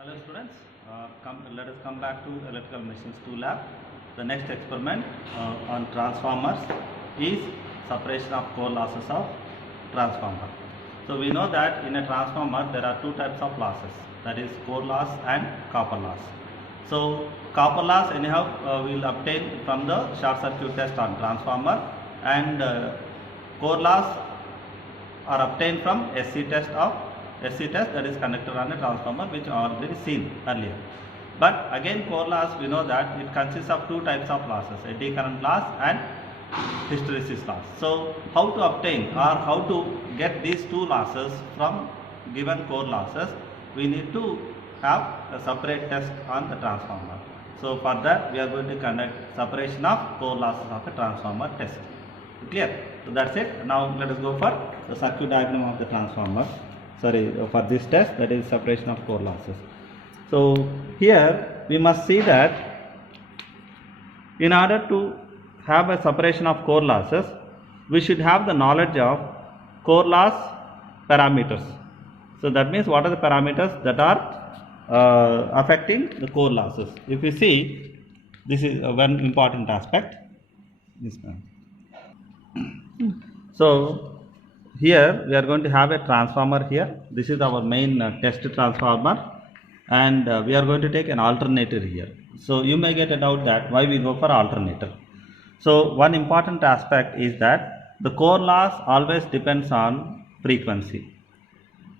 Hello students, let us come back to electrical machines 2 lab. The next experiment on transformers is separation of core losses of transformer. So we know that in a transformer there are two types of losses, that is core loss and copper loss. So copper loss anyhow we will obtain from the short circuit test on transformer, and core loss are obtained from SC test that is conducted on a transformer, which are already seen earlier. But again core loss, we know that it consists of two types of losses, eddy current loss and hysteresis loss. So how to obtain or how to get these two losses from given core losses, we need to have a separate test on the transformer. So for that we are going to conduct separation of core losses of a transformer test. Clear? So that's it. Now let us go for the circuit diagram of the transformer. For this test, that is separation of core losses. So here we must see that in order to have a separation of core losses, we should have the knowledge of core loss parameters. So that means what are the parameters that are affecting the core losses. If you see, this is one important aspect. So here we are going to have a transformer here. This is our main test transformer, and we are going to take an alternator here. So you may get a doubt that why we go for alternator. So one important aspect is that the core loss always depends on frequency.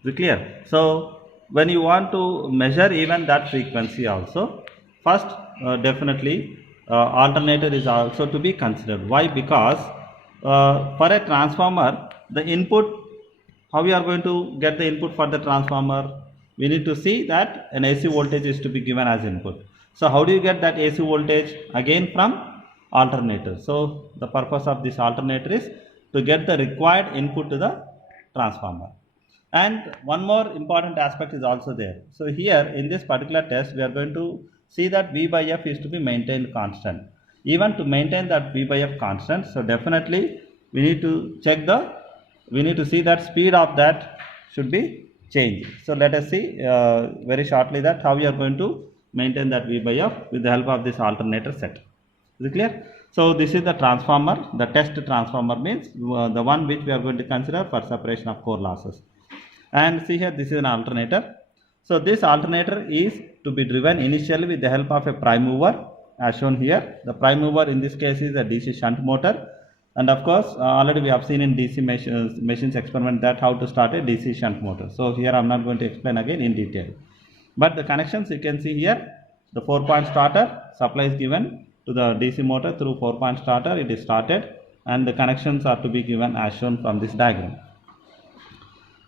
Is it clear? So when you want to measure even that frequency also, first definitely alternator is also to be considered. Why? Because for a transformer, the input, how we are going to get the input for the transformer? We need to see that an AC voltage is to be given as input. So how do you get that AC voltage? Again from alternator. So the purpose of this alternator is to get the required input to the transformer. And one more important aspect is also there. So here in this particular test we are going to see that V by F is to be maintained constant. Even to maintain that V by F constant, so definitely we need to see that speed of that should be changed. So let us see very shortly that how we are going to maintain that V by F with the help of this alternator set. Is it clear? So this is the transformer. The test transformer means the one which we are going to consider for separation of core losses. And see here, this is an alternator. So this alternator is to be driven initially with the help of a prime mover, as shown here. The prime mover in this case is a DC shunt motor. And of course, already we have seen in DC machines experiment that how to start a DC shunt motor. So here I am not going to explain again in detail. But the connections you can see here, the 4-point starter supply is given to the DC motor through 4-point starter. It is started, and the connections are to be given as shown from this diagram.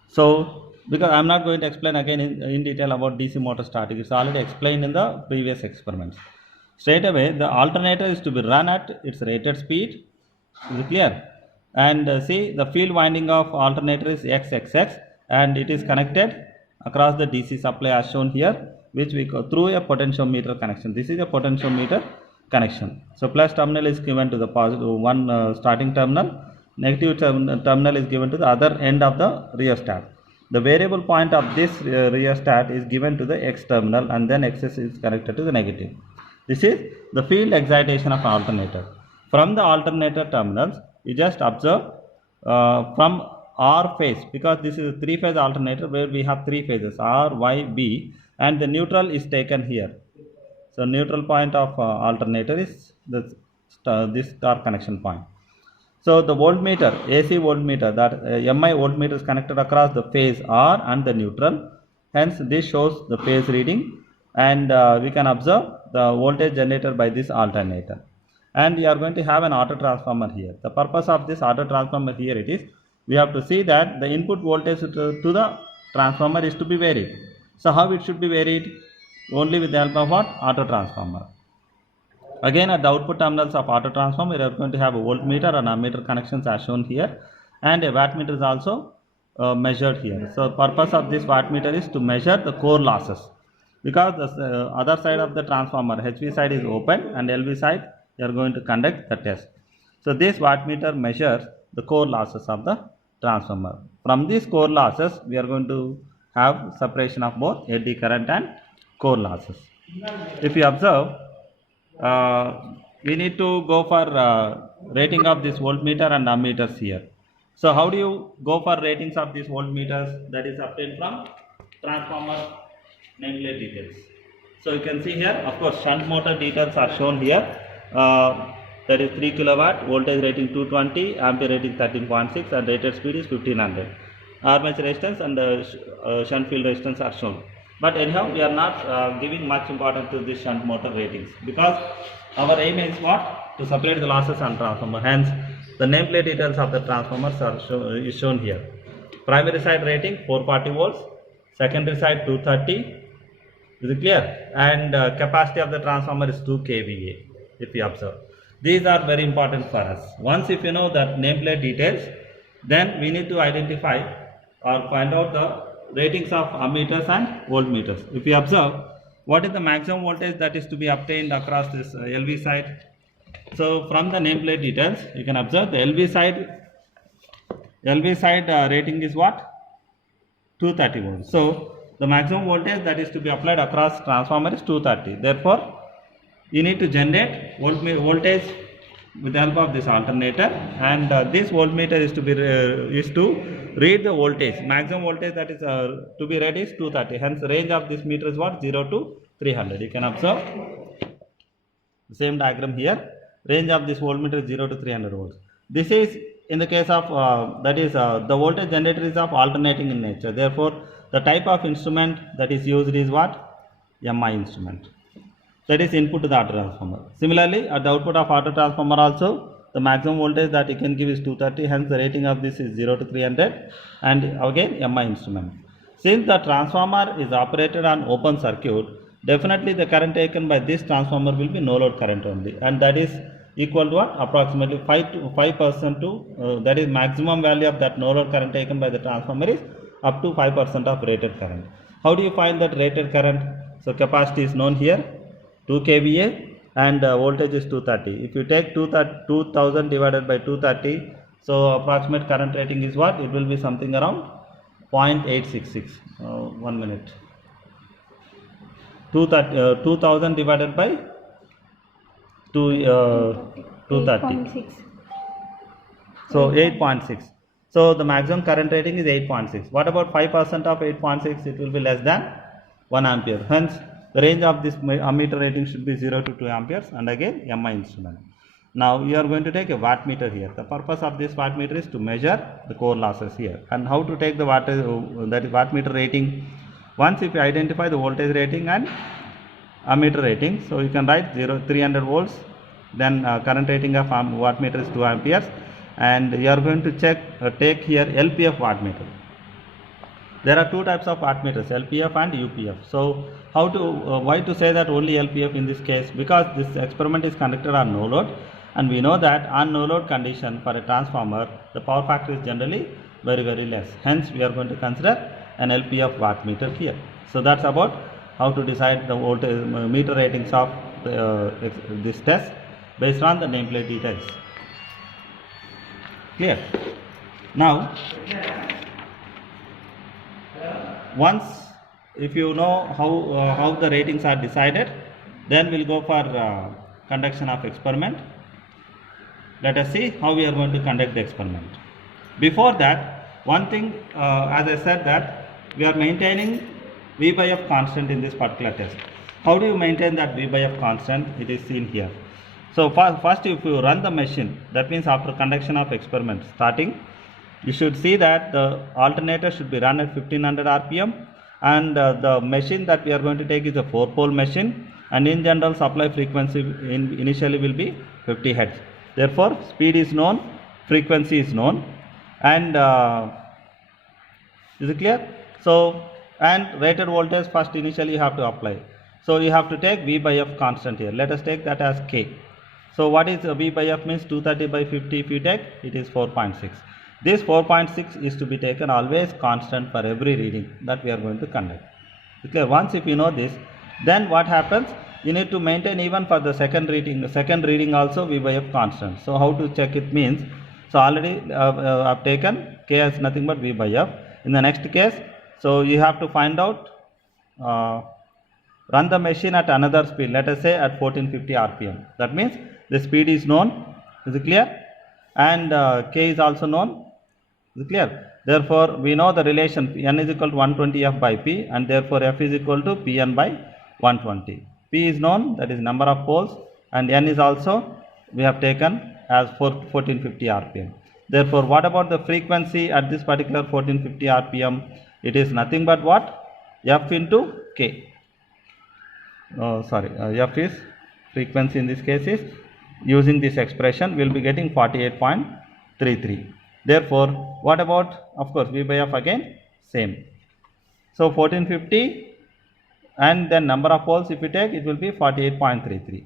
So because I am not going to explain again in detail about DC motor starting, it's already explained in the previous experiments. Straight away the alternator is to be run at its rated speed. Is it clear? And see, the field winding of alternator is XXX, and it is connected across the DC supply as shown here, which we go through a potentiometer connection. This is a potentiometer connection. So plus terminal is given to the positive one starting terminal, negative terminal is given to the other end of the rheostat. The variable point of this rheostat is given to the X terminal, and then XS is connected to the negative. This is the field excitation of alternator. From the alternator terminals, you just observe from R phase, because this is a 3-phase alternator where we have 3 phases R, Y, B, and the neutral is taken here. So neutral point of alternator is this star connection point. So the voltmeter, AC voltmeter, that MI voltmeter is connected across the phase R and the neutral. Hence this shows the phase reading, and we can observe the voltage generated by this alternator. And we are going to have an auto transformer here. The purpose of this auto transformer here it is, we have to see that the input voltage to the transformer is to be varied. So how it should be varied? Only with the help of what? Auto transformer. Again at the output terminals of auto transformer, we are going to have a voltmeter and ammeter connections as shown here, and a wattmeter is also measured here. So purpose of this wattmeter is to measure the core losses, because the other side of the transformer, HV side is open, and LV side you are going to conduct the test. So this wattmeter measures the core losses of the transformer. From these core losses we are going to have separation of both eddy current and core losses. If you observe, we need to go for rating of this voltmeter and ammeters here. So how do you go for ratings of these voltmeters? That is obtained from transformer nameplate details. So you can see here, of course, shunt motor details are shown here. That is 3 kilowatt, voltage rating 220, ampere rating 13.6, and rated speed is 1500. Armature resistance and shunt field resistance are shown. But anyhow, we are not giving much importance to this shunt motor ratings, because our aim is what? To separate the losses and transformer. Hence, the nameplate details of the transformers are is shown here. Primary side rating 440 volts, secondary side 230. Is it clear? And capacity of the transformer is 2 kVA. If you observe, these are very important for us. Once if you know that nameplate details, then we need to identify or find out the ratings of ammeters and voltmeters. If you observe, what is the maximum voltage that is to be obtained across this LV side? So from the nameplate details, you can observe the LV side rating is what? 230 volts. So the maximum voltage that is to be applied across transformer is 230. Therefore, you need to generate voltage with the help of this alternator, and this voltmeter is to read the voltage. Maximum voltage that is to be read is 230. Hence, the range of this meter is what? 0 to 300. You can observe the same diagram here. Range of this voltmeter is 0 to 300 volts. This is in the case of the voltage generator is of alternating in nature. Therefore, the type of instrument that is used is what? MI instrument. That is input to the auto transformer. Similarly, at the output of auto transformer also, the maximum voltage that you can give is 230. Hence, the rating of this is 0 to 300, and again MI instrument. Since the transformer is operated on open circuit, definitely the current taken by this transformer will be no load current only, and that is equal to what? Approximately 5% to that is maximum value of that no load current taken by the transformer is up to 5% of rated current. How do you find that rated current? So capacity is known here, 2 kVA, and voltage is 230. If you take 2000 divided by 230, so approximate current rating is what? It will be something around 0.866. 1 minute. 2000 divided by 230. So 8.6. So the maximum current rating is 8.6. What about 5% of 8.6? It will be less than 1 ampere. Hence, the range of this ammeter rating should be 0 to 2 amperes, and again MI instrument. Now you are going to take a wattmeter here. The purpose of this wattmeter is to measure the core losses here. And how to take the wattmeter rating? Once if you identify the voltage rating and ammeter rating, so you can write 300 volts, then current rating of wattmeter is 2 amperes, and you are going to take here LPF wattmeter. There are two types of wattmeters, LPF and UPF. So how to why to say that only LPF in this case? Because this experiment is conducted on no load, and we know that on no load condition for a transformer, the power factor is generally very less. Hence, we are going to consider an LPF wattmeter here. So that's about how to decide the voltage meter ratings of this test based on the nameplate details. Clear? Now, once if you know how the ratings are decided, then we'll go for conduction of experiment. Let us see how we are going to conduct the experiment. Before that, one thing, as I said, that we are maintaining V by F constant in this particular test. How do you maintain that V by F constant? It is seen here. So first, if you run the machine, that means after conduction of experiment starting, you should see that the alternator should be run at 1500 RPM, and the machine that we are going to take is a 4-pole machine, and in general supply frequency initially will be 50 Hz. Therefore, speed is known, frequency is known, and is it clear? So, and rated voltage first initially you have to apply. So you have to take V by F constant here. Let us take that as K. So what is V by F means? 230 by 50 if you take, it is 4.6. This 4.6 is to be taken always constant for every reading that we are going to conduct. Okay, once if you know this, then what happens? You need to maintain even for the second reading also V by F constant. So how to check it means, so already I've taken K as nothing but V by F. In the next case, so you have to find out run the machine at another speed, let us say at 1450 rpm. That means the speed is known. Is it clear? And k is also known. Is it clear? Therefore we know the relation n is equal to 120 f by p, and therefore f is equal to pn by 120. P is known, that is number of poles, and n is also we have taken as 1450 rpm. Therefore what about the frequency at this particular 1450 rpm? It is nothing but what? F into k. F is frequency in this case is, using this expression we will be getting 48.33. Therefore what about, of course, V by F again same. So 1450 and then number of poles if you take, it will be 48.33.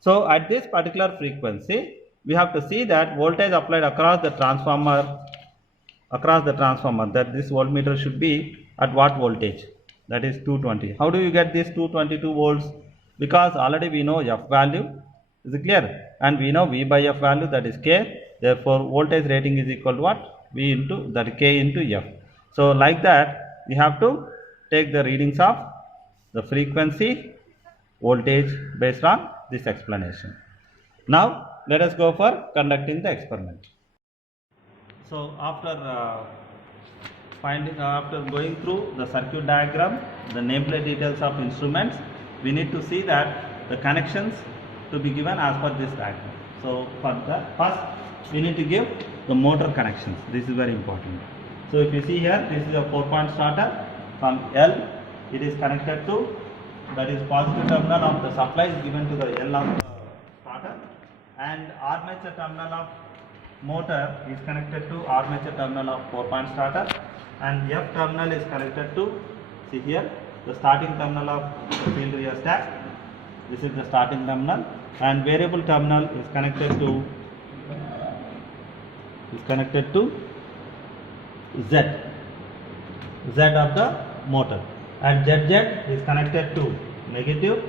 So at this particular frequency we have to see that voltage applied across the transformer, that this voltmeter should be at what voltage? That is 220. How do you get this 222 volts? Because already we know F value. Is it clear? And we know V by F value, that is K. Therefore voltage rating is equal to what? V into that K into F. So like that we have to take the readings of the frequency, voltage based on this explanation. Now let us go for conducting the experiment. So after after going through the circuit diagram, the nameplate details of instruments, we need to see that the connections to be given as per this diagram. So for that, first we need to give the motor connections. This is very important. So if you see here, this is a 4-point starter. From L it is connected to, that is positive terminal of the supply is given to the L of the starter, and armature terminal of motor is connected to armature terminal of 4-point starter, and F terminal is connected to, see here, the starting terminal of the field rheostat. This is the starting terminal, and variable terminal is connected to Z of the motor, and ZZ is connected to negative,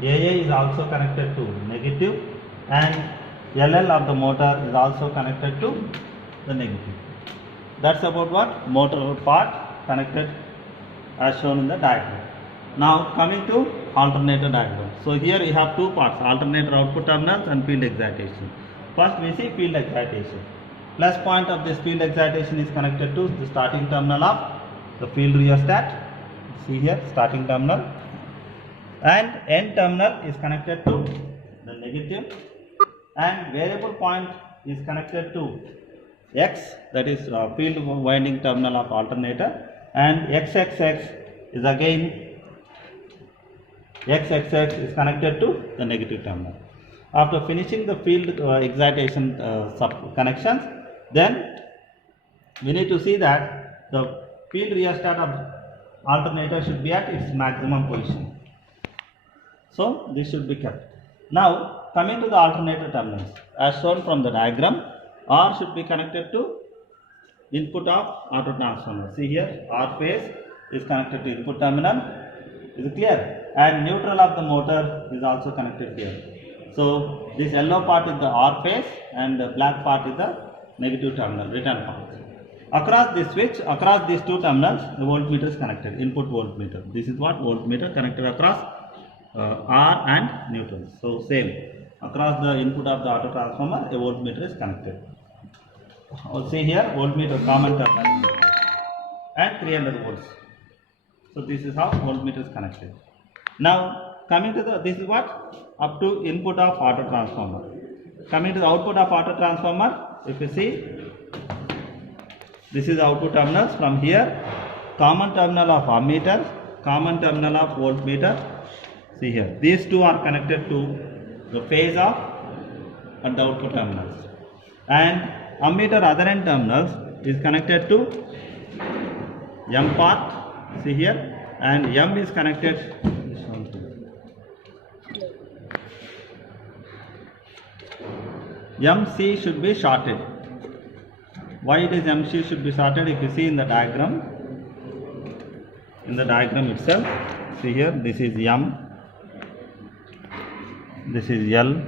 AA is also connected to negative, and LL of the motor is also connected to the negative. That's about what? Motor part connected as shown in the diagram. Now coming to alternator diagram. So here we have two parts, alternator output terminals and field excitation. First we see field excitation. Plus point of this field excitation is connected to the starting terminal of the field rheostat. See here, starting terminal, and end terminal is connected to the negative, and variable point is connected to X, that is field winding terminal of alternator, and XXX is again XXX is connected to the negative terminal. After finishing the field excitation connections, then we need to see that the field rheostat of alternator should be at its maximum position. So this should be kept. Now coming to the alternator terminals, as shown from the diagram, R should be connected to input of auto transformer. See here, R phase is connected to input terminal. Is it clear? And neutral of the motor is also connected here. So this yellow part is the R phase and the black part is the negative terminal, return part. Across this switch, across these two terminals, the voltmeter is connected, input voltmeter. This is what voltmeter connected across R and neutral. So same, across the input of the auto transformer, a voltmeter is connected. See here, voltmeter common terminal and 300 volts. So this is how voltmeter is connected. Now coming to the, this is what? Up to input of auto transformer. Coming to the output of auto transformer, if you see, this is the output terminals. From here, common terminal of ammeter, common terminal of voltmeter. See here, these two are connected to the phase of at the output terminals, and ammeter other end terminals is connected to M part. See here, and M is connected. MC should be shorted. Why it is MC should be shorted? If you see in the diagram itself, see here, this is M, this is L,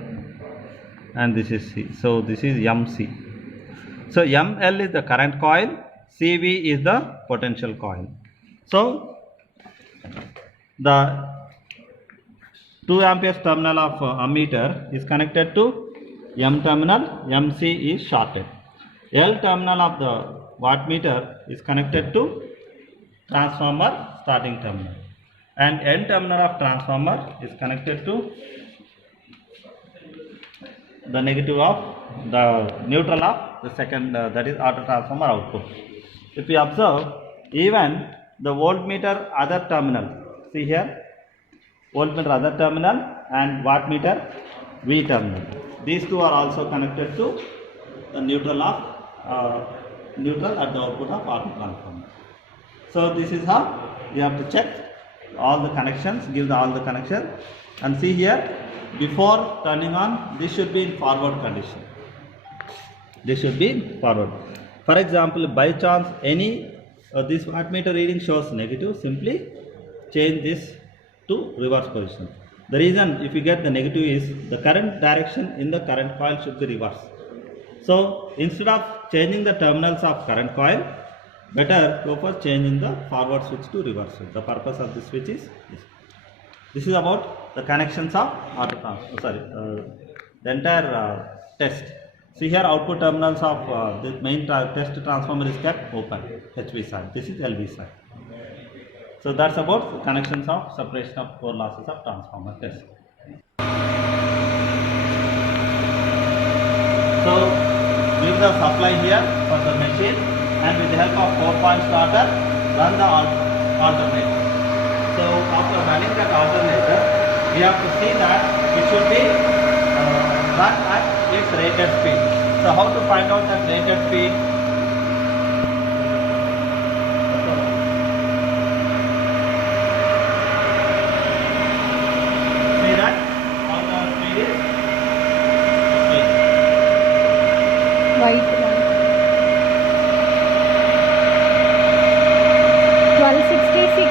and this is C. So this is MC. So ML is the current coil, CV is the potential coil. So the 2 amperes terminal of ammeter is connected to M terminal, MC is shorted. L terminal of the wattmeter is connected to transformer starting terminal, and N terminal of transformer is connected to the negative of the neutral of the second, that is auto transformer output. If you observe, even the voltmeter other terminal, see here, voltmeter other terminal and wattmeter V terminal, these two are also connected to the neutral of neutral at the output of auto transformer. So this is how you have to check all the connections, give all the connections, and see here, before turning on, this should be in forward condition. This should be in forward. For example, by chance any this wattmeter reading shows negative, simply change this to reverse position. The reason if you get the negative is the current direction in the current coil should be reversed. So instead of changing the terminals of current coil, better go for changing the forward switch to reverse switch. The purpose of this switch is this. This is about the connections of auto transformer. The entire test. See here, output terminals of the main test transformer is kept open, HV side. This is LV side. So that's about the connections of separation of core losses of transformer test. So give the supply here for the machine, and with the help of 4-point starter, run the alternator. So after running that alternator, we have to see that it should be run at its rated speed. So how to find out that rated speed? See that how the speed is? White one. 1266,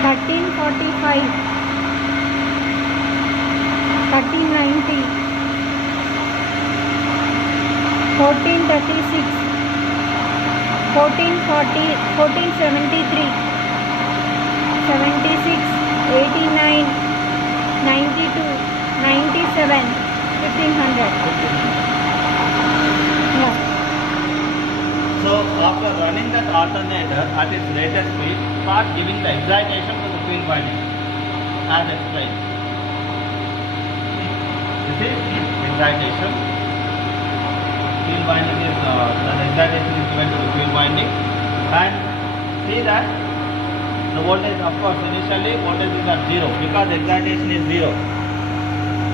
1345, 1390, 1436, 1440, 1473, 76, 89, 92, 97, 1500. Yeah. So after running that alternator at its rated speed, start giving the excitation to the field winding as explained. This is excitation. Field winding is the excitation is given to the field winding, and see that the voltage, of course, initially voltage is at 0 because excitation is 0.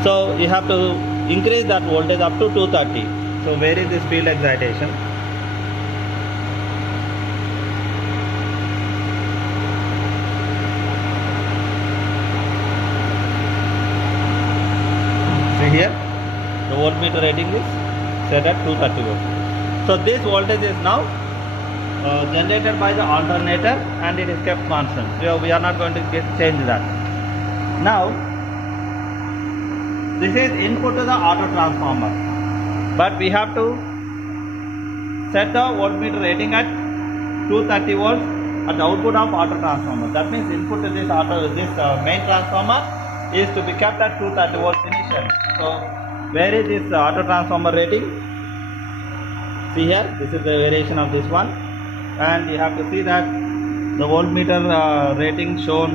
So you have to increase that voltage up to 230. So where is this field excitation? Here the voltmeter rating is set at 230 volts. So this voltage is now generated by the alternator, and it is kept constant. So we are not going to change that. Now this is input to the auto transformer, but we have to set the voltmeter rating at 230 volts at the output of auto transformer. That means input to this main transformer is to be kept at 230 volts initially. So where is this auto transformer rating? See here, this is the variation of this one, and you have to see that the voltmeter rating shown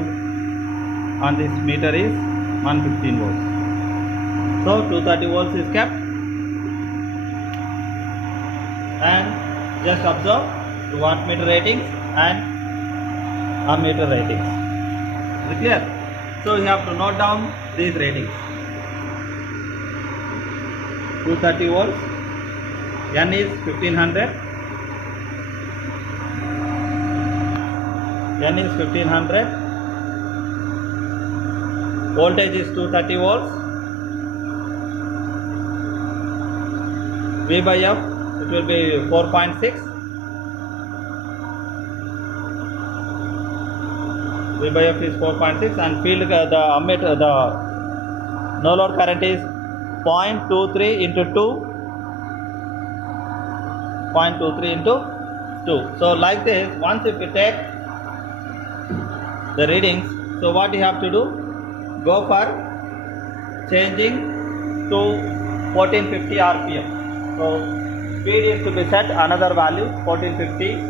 on this meter is 115 volts. So 230 volts is kept, and just observe the wattmeter ratings and ammeter ratings. Is it clear? So you have to note down these ratings. 230 volts, N is 1500, N is 1500, voltage is 230 volts, V by F, it will be 4.6, V by F is 4.6, and field the ammeter, the no load current is 0.23 into 2, 0.23 into 2. So like this, once if you take the readings. So what you have to do, go for changing to 1450 rpm. So speed is to be set another value 1450.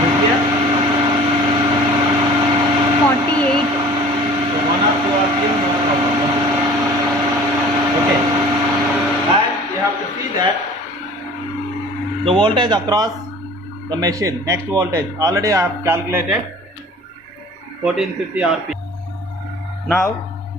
Is clear? 48. So 1 or 2 rpm, no problem. Okay, and you have to see that the voltage across the machine, next voltage already I have calculated 1450 rpm. Now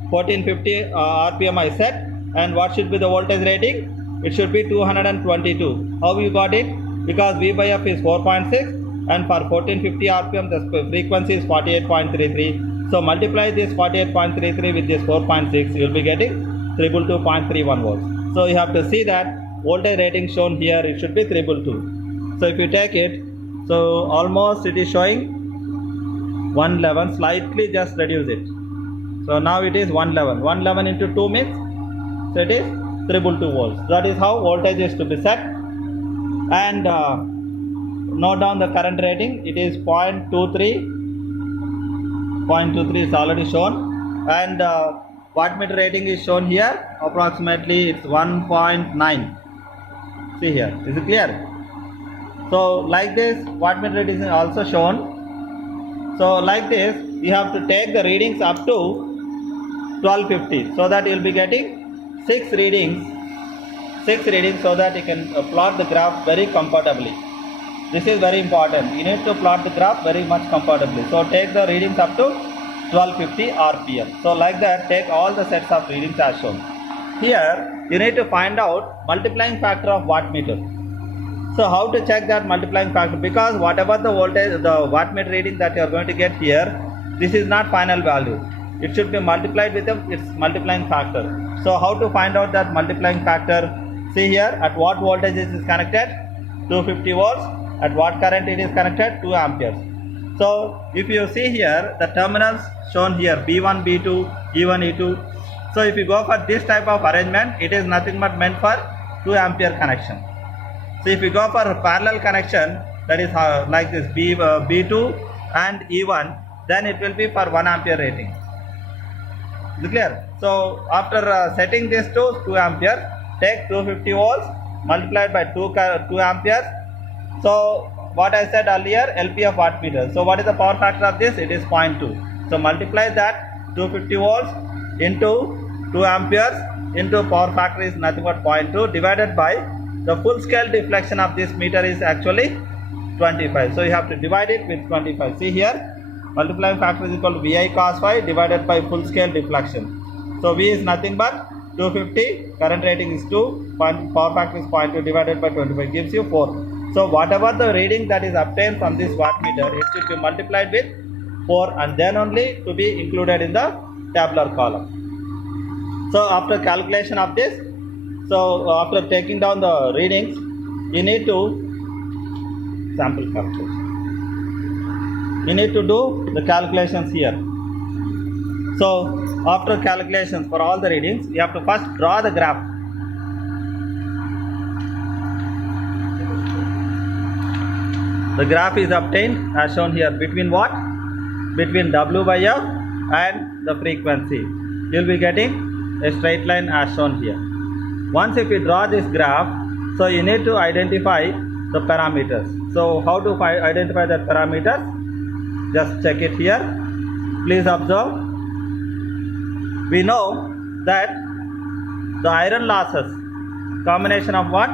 1450 rpm I set, and what should be the voltage rating? It should be 222. How you got it? Because V by F is 4.6, and for 1450 rpm the frequency is 48.33. So multiply this 48.33 with this 4.6, you will be getting 322.31 volts. So you have to see that voltage rating shown here, it should be 322. So if you take it, so almost it is showing 111, slightly just reduce it. So now it is 111. 111 into 2 means, so it is 322 volts. That is how voltage is to be set. And note down the current rating. It is 0.23. 0.23 is already shown. And wattmeter rating is shown here. Approximately it's 1.9. See here. Is it clear? So like this, wattmeter rating is also shown. So like this, you have to take the readings up to 1250, so that you will be getting 6 readings, so that you can plot the graph very comfortably. This is very important. You need to plot the graph very much comfortably. So take the readings up to 1250 rpm. So like that, take all the sets of readings as shown. Here you need to find out multiplying factor of wattmeter. So how to check that multiplying factor? Because whatever the voltage, the wattmeter reading that you are going to get here, this is not final value. It should be multiplied with its multiplying factor. So how to find out that multiplying factor? See here, at what voltage it is connected? 250 volts. At what current it is connected? 2 amperes. So if you see here, the terminals shown here, B1, B2, E1, E2. So if you go for this type of arrangement, it is nothing but meant for 2 ampere connection. So if you go for a parallel connection, that is like this B2 and E1, then it will be for 1 ampere rating. Is it clear? So after setting this to 2 ampere, take 250 volts multiplied by 2 amperes. So what I said earlier, LP of wattmeter. So what is the power factor of this? It is 0.2. So multiply that 250 volts into 2 amperes into power factor is nothing but 0.2 divided by the full scale deflection of this meter is actually 25. So you have to divide it with 25. See here, multiplying factor is equal to VI cos phi divided by full scale deflection. So V is nothing but 250, current rating is 2, power factor is 0.2 divided by 25 gives you 4. So whatever the reading that is obtained from this wattmeter, it should be multiplied with 4 and then only to be included in the tabular column. So after calculation of this, so after taking down the readings, you need to sample calculation. You need to do the calculations here. So after calculations for all the readings, you have to first draw the graph. The graph is obtained as shown here between what? Between W by F and the frequency. You will be getting a straight line as shown here. Once if you draw this graph, so you need to identify the parameters. So how to identify that parameters? Just check it here. Please observe. We know that the iron losses, combination of what?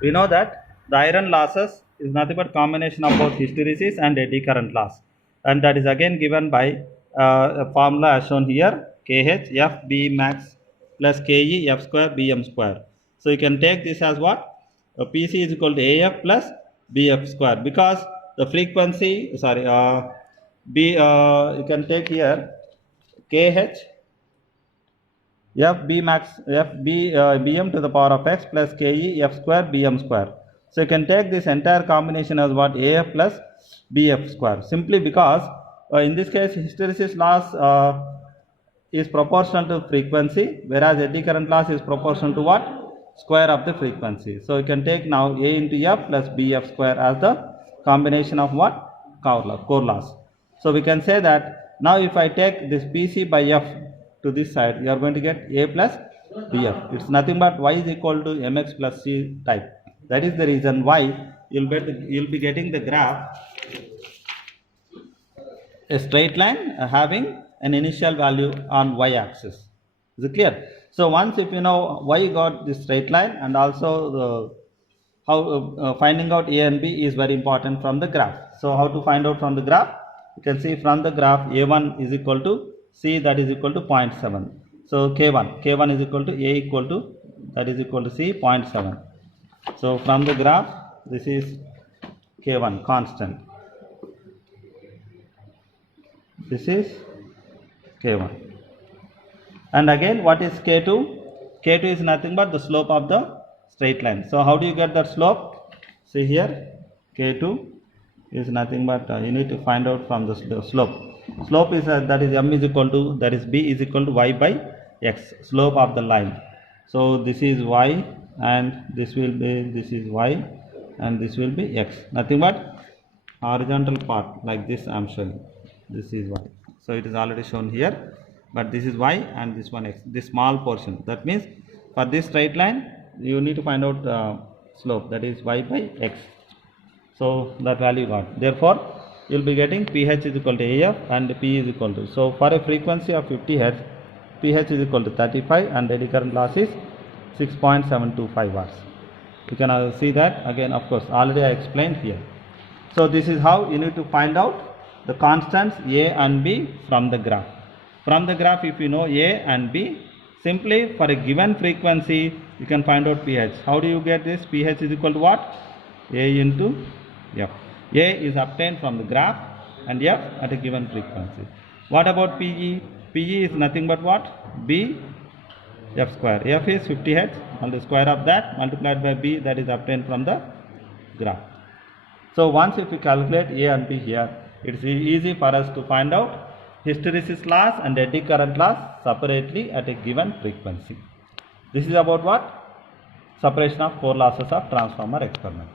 We know that the iron losses is nothing but combination of both hysteresis and eddy current loss, and that is again given by a formula as shown here, KH F B max plus KE F square BM square. So you can take this as what? PC is equal to AF plus BF square, because the frequency, sorry, you can take here KH f b max f b bm to the power of x plus ke f square bm square. So you can take this entire combination as what, af plus bf square, simply because in this case hysteresis loss is proportional to frequency, whereas eddy current loss is proportional to what, square of the frequency. So you can take now a into f plus bf square as the combination of what, core loss. So we can say that now if I take this pc by f to this side, you are going to get a plus bf. It's nothing but y is equal to mx plus c type. That is the reason why you'll be getting the graph a straight line having an initial value on y axis. Is it clear? So once if you know why you got this straight line, and also the how finding out a and b is very important from the graph. So how to find out from the graph? You can see from the graph a1 is equal to c, that is equal to 0.7. So k1 is equal to a equal to, that is equal to c, 0.7. So from the graph this is k1 constant, this is k1, and again what is k2? K2 is nothing but the slope of the straight line. So how do you get that slope? See here, k2 is nothing but you need to find out from the slope. Slope is that is m is equal to, that is b is equal to y by x, slope of the line. So this is y and this will be, this is y and this will be x, nothing but horizontal part like this I am showing, this is y. So it is already shown here, but this is y and this one x, this small portion. That means for this straight line you need to find out slope, that is y by x. So that value got. Therefore you will be getting pH is equal to AF and P is equal to. So for a frequency of 50 Hz, pH is equal to 35 and eddy current loss is 6.725 watts. You can see that again, of course already I explained here. So this is how you need to find out the constants A and B from the graph. From the graph, if you know A and B, simply for a given frequency you can find out pH. How do you get this? pH is equal to what? A into F. A is obtained from the graph and F at a given frequency. What about PE? PE is nothing but what? B F square. F is 50 Hz and the square of that multiplied by B, that is obtained from the graph. So once if you calculate A and B here, it is easy for us to find out hysteresis loss and eddy current loss separately at a given frequency. This is about what? Separation of core losses of transformer experiment.